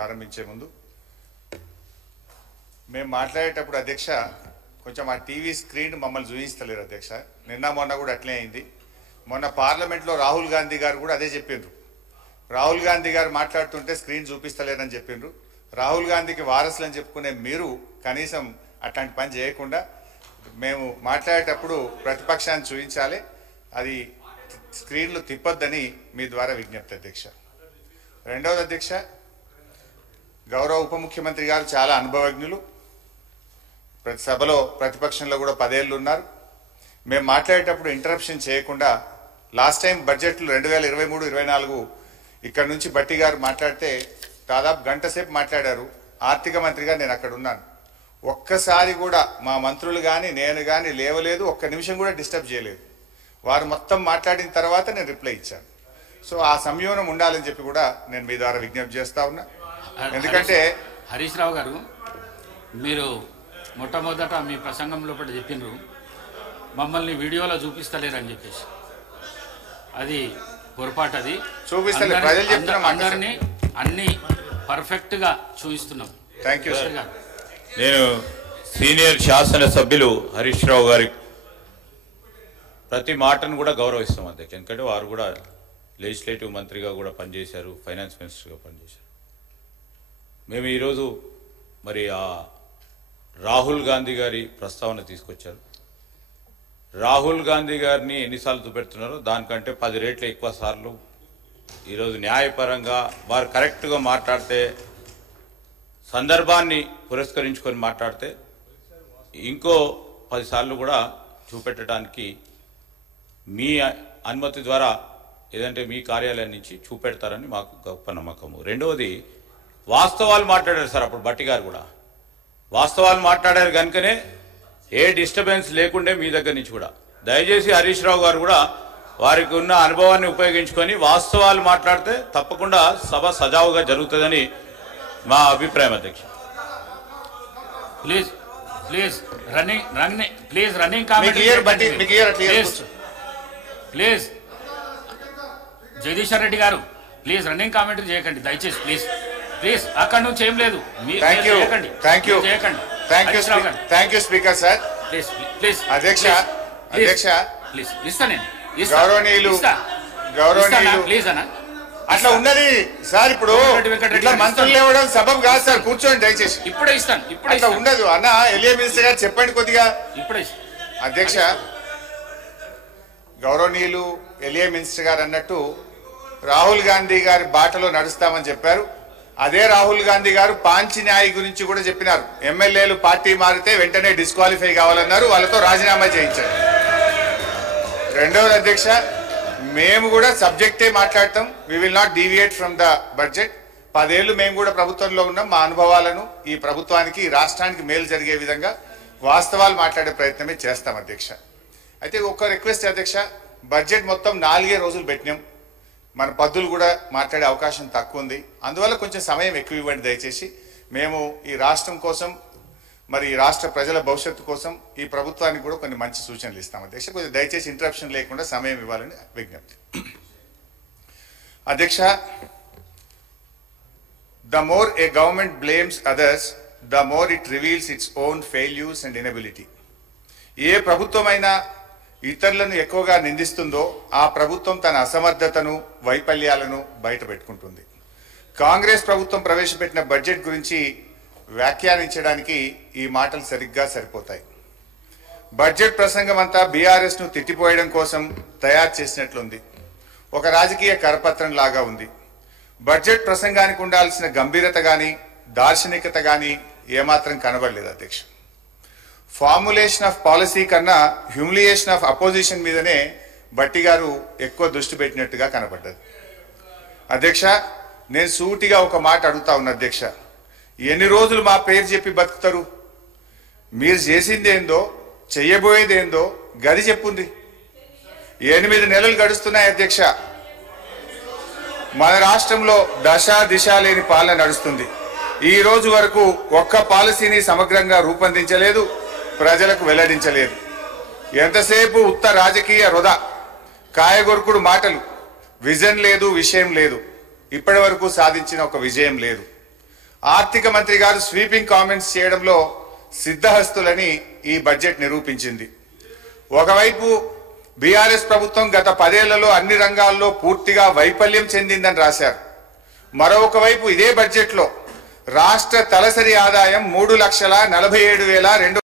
ప్రారంభించే ముందు మేము మాట్లాడేటప్పుడు అధ్యక్ష కొంచెం ఆ టీవీ స్క్రీన్ మమ్మల్ని చూపిస్తలేరు అధ్యక్ష. నిన్న మొన్న కూడా అట్లే అయింది. మొన్న పార్లమెంట్లో రాహుల్ గాంధీ గారు కూడా అదే చెప్పిండ్రు. రాహుల్ గాంధీ గారు మాట్లాడుతుంటే స్క్రీన్ చూపిస్తలేరని చెప్పిండ్రు. రాహుల్ గాంధీకి వారసులు అని చెప్పుకునే మీరు కనీసం అట్లాంటి పని చేయకుండా మేము మాట్లాడేటప్పుడు ప్రతిపక్షాన్ని చూపించాలి, అది స్క్రీన్లు తిప్పొద్దని మీ ద్వారా విజ్ఞప్తి అధ్యక్ష. రెండవది అధ్యక్ష, గౌరవ ఉప ముఖ్యమంత్రి గారు చాలా అనుభవజ్ఞులు, ప్రతి సభలో ప్రతిపక్షంలో కూడా 10 ఏళ్ళు ఉన్నారు. మేము మాట్లాడేటప్పుడు ఇంటరప్షన్ చేయకుండా లాస్ట్ టైం బడ్జెట్లు 2023-24 ఇక్కడ నుంచి బట్టి గారు మాట్లాడితే దాదాపు గంట సేపు మాట్లాడారు. ఆర్థిక మంత్రిగా నేను అక్కడ ఉన్నాను. ఒక్కసారి కూడా మా మంత్రులు కానీ నేను కానీ లేవలేదు, ఒక్క నిమిషం కూడా డిస్టర్బ్ చేయలేదు. వారు మొత్తం మాట్లాడిన తర్వాత నేను రిప్లై ఇచ్చాను. సో ఆ సంయోనం ఉండాలని చెప్పి కూడా నేను మీ ద్వారా విజ్ఞప్తి చేస్తా ఉన్నా. ఎందుకంటే హరీష్ రావు గారు, మీరు మొట్టమొదట మీ ప్రసంగంలో కూడా చెప్పినారు మమ్మల్ని వీడియోలో చూపిస్తలేరని చెప్పేసి. అది పొరపాటు. అది చూపిస్తలేదు, ప్రజలు చెప్తున్నాం, అందరినీ అన్ని పర్ఫెక్ట్ గా చూపిస్తున్నాం. Thank you. నేను సీనియర్ శాసనసభ్యులు హరీష్ రావు గారి ప్రతి మాటను కూడా గౌరవిస్తాం అధ్యక్ష. ఎందుకంటే వారు కూడా లెజిస్లేటివ్ మంత్రిగా కూడా పనిచేశారు, ఫైనాన్స్ మినిస్టర్గా పనిచేశారు. మేము ఈరోజు మరి ఆ రాహుల్ గాంధీ గారి ప్రస్తావన తీసుకొచ్చారు. రాహుల్ గాంధీ గారిని ఎన్నిసార్లు చూపెడుతున్నారో దానికంటే 10 రెట్లు ఎక్కువ సార్లు ఈరోజు న్యాయపరంగా వారు కరెక్ట్గా మాట్లాడితే, సందర్భాన్ని పురస్కరించుకొని మాట్లాడితే ఇంకో 10 సార్లు కూడా చూపెట్టడానికి మీ అనుమతి ద్వారా ఏదంటే మీ కార్యాలయం నుంచి చూపెడతారని మాకు గొప్ప నమ్మకము. రెండవది, వాస్తవాలు మాట్లాడారు సార్. అప్పుడు బట్టి గారు కూడా వాస్తవాలు మాట్లాడారు కనుకనే ఏ డిస్టర్బెన్స్ లేకుండే మీ దగ్గర నుంచి కూడా. దయచేసి హరీష్ రావు గారు కూడా వారికి ఉన్న అనుభవాన్ని ఉపయోగించుకొని వాస్తవాలు మాట్లాడితే తప్పకుండా సభ సజావుగా జరుగుతుందని మా అభిప్రాయం అధ్యక్ష. Please please running please Jagadishwar Reddy గారు, ప్లీజ్ రన్నింగ్ కామెంటరీ చేయకండి దయచేసి. ప్లీజ్ ప్లీజ్ అక్కడ నుంచి ఏం లేదు. Thank you speaker sir. Please please అధ్యక్ష ప్లీజ్ ఇస్తాను నేను. గౌరవనీయులు ప్లీజ్ అన్న, అట్లా ఉన్నది సార్. ఇప్పుడు ఇట్లా మంత్రులు లేవడం సబబు కాదు సార్. కూర్చోండి దయచేసి. ఇప్పుడే ఇస్తాను. ఇట్లా ఉండదు అన్న. ఎల్ఏ మినిస్టర్ గారు చెప్పండి కొద్దిగా. ఇప్పుడే అధ్యక్ష, గౌరవనీయులు ఎల్ఏ మినిస్టర్ గారు అన్నట్టు రాహుల్ గాంధీ గారి బాటలో నడుస్తామని చెప్పారు. అదే రాహుల్ గాంధీ గారు పాంచి న్యాయ గురించి కూడా చెప్పినారు. ఎమ్మెల్యేలు పార్టీ మారితే వెంటనే డిస్క్వాలిఫై కావాలన్నారు, వాళ్ళతో రాజీనామా చేయించారు. రెండవది అధ్యక్ష, మేము కూడా సబ్జెక్టే మాట్లాడతాం. We will not deviate from the budget. 10 ఏళ్ళు మేము కూడా ప్రభుత్వంలో ఉన్నాం. మా అనుభవాలను ఈ ప్రభుత్వానికి, ఈ రాష్ట్రానికి మేలు జరిగే విధంగా వాస్తవాలు మాట్లాడే ప్రయత్నమే చేస్తాం అధ్యక్ష. అయితే ఒక రిక్వెస్ట్ అధ్యక్ష, బడ్జెట్ మొత్తం 4 రోజులు పెట్టినాం. మన పద్దులు కూడా మాట్లాడే అవకాశం తక్కువ ఉంది. అందువల్ల కొంచెం సమయం ఎక్కువ ఇవ్వండి దయచేసి. మేము ఈ రాష్ట్రం కోసం, మరి ఈ రాష్ట్ర ప్రజల భవిష్యత్తు కోసం ఈ ప్రభుత్వానికి కూడా కొన్ని మంచి సూచనలు ఇస్తాం అధ్యక్ష. కొంచెం దయచేసి ఇంటరప్షన్ లేకుండా సమయం ఇవ్వాలని విజ్ఞప్తి. అధ్యక్ష, the more a government blames others, the more it reveals its own failures and inability. ఏ ప్రభుత్వమైనా ఇతరులను ఎక్కువగా నిందిస్తుందో ఆ ప్రభుత్వం తన అసమర్థతను, వైఫల్యాలను బయట పెట్టుకుంటుంది. కాంగ్రెస్ ప్రభుత్వం ప్రవేశపెట్టిన బడ్జెట్ గురించి వ్యాఖ్యానించడానికి ఈ మాటలు సరిగ్గా సరిపోతాయి. బడ్జెట్ ప్రసంగం అంతా బీఆర్ఎస్ ను తిట్టిపోయడం కోసం తయారు చేసినట్లుంది. ఒక రాజకీయ కరపత్రం లాగా ఉంది. బడ్జెట్ ప్రసంగానికి ఉండాల్సిన గంభీరత గాని, దార్శనికత గాని ఏమాత్రం కనబడలేదు అధ్యక్ష. ఫార్ములేషన్ ఆఫ్ పాలసీ కన్నా హ్యూమిలియేషన్ ఆఫ్ అపోజిషన్ మీదనే బట్టి గారు ఎక్కువ దృష్టి పెట్టినట్టుగా కనబడ్డది. అధ్యక్ష, నేను సూటిగా ఒక మాట అడుగుతా ఉన్నా అధ్యక్ష, ఎన్ని రోజులు మా పేరు చెప్పి బతుకుతారు? మీరు చేసిందేందో, చెయ్యబోయేదేందో గది చెప్పుంది. 8 నెలలు గడుస్తున్నాయి అధ్యక్ష. మన రాష్ట్రంలో దశ దిశ లేని పాలన నడుస్తుంది. ఈ రోజు వరకు ఒక్క పాలసీని సమగ్రంగా రూపొందించలేదు, ప్రజలకు వెల్లడించలేదు. ఎంతసేపు ఉత్త రాజకీయ వృధా, కాయగొరుకుడు మాటలు, విజన్ లేదు, విషయం లేదు. ఇప్పటి వరకు సాధించిన ఒక విజయం లేదు. ఆర్థిక మంత్రి గారు స్వీపింగ్ కామెంట్స్ చేయడంలో సిద్ధహస్తులని ఈ బడ్జెట్ నిరూపించింది. ఒకవైపు బీఆర్ఎస్ ప్రభుత్వం గత 10 ఏళ్లలో అన్ని రంగాల్లో పూర్తిగా వైఫల్యం చెందిందని రాశారు. మరొక వైపు ఇదే బడ్జెట్లో రాష్ట్ర తలసరి ఆదాయం 3,47,200